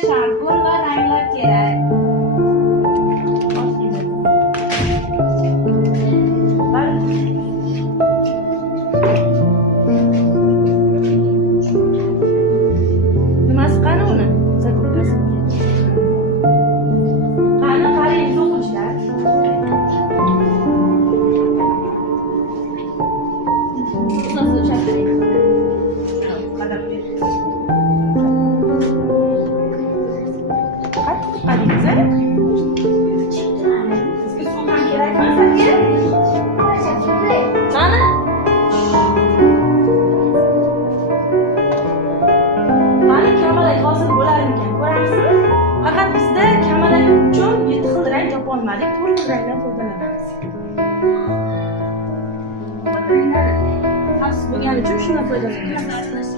shampun va ranglar kerak. Nimasi qani uni? Zakupkasi. Qani qarang o'quvchilar. Nasıl chaqiring? Qadab ber. Qadingiz a? Sizga suv ham kerakmi sizga? Qani? Qani kamalak hosil bo'larmikan? Ko'ramisiz? Faqat bizda kamalak uchun 7 xil rang topolmadik, 4 xil rangdan foydalanamiz. Xavfsiz bo'lgani uchun shundan foydalanamiz.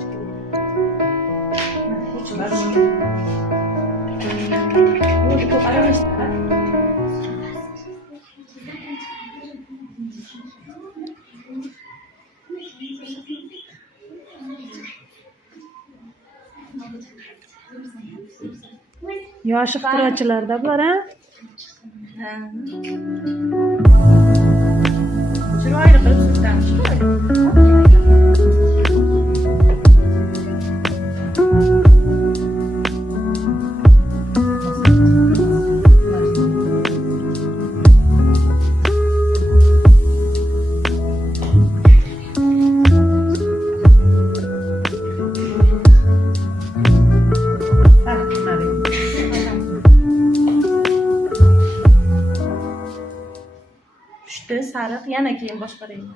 Bunu ko'p aralashtirib. Yosh ixtirochilarda bular, ha? Chiroyli qilib surtamiz. Tushdi, sariq, yana keyin boshqa rang.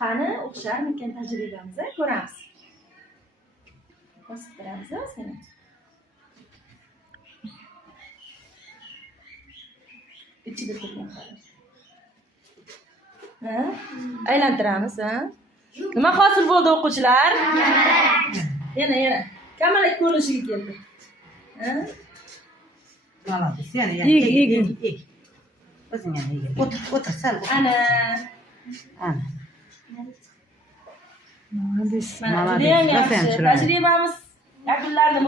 Qani o'xsharmikan tajribamizda ko'ramiz. Bosib beramiz seni. Ichida turgan qara. Ha? Aylantiramiz, ha? Nima hosil bo'ldi o'quvchilar? Yana. Kamalak ko'rinishiga keldi. Ha? Молодец, yana. Eg. O'zing yana eg. O'tir, sal. Ana. Молодец. Mana judayam yaxshi. Tajribamiz yakunlarini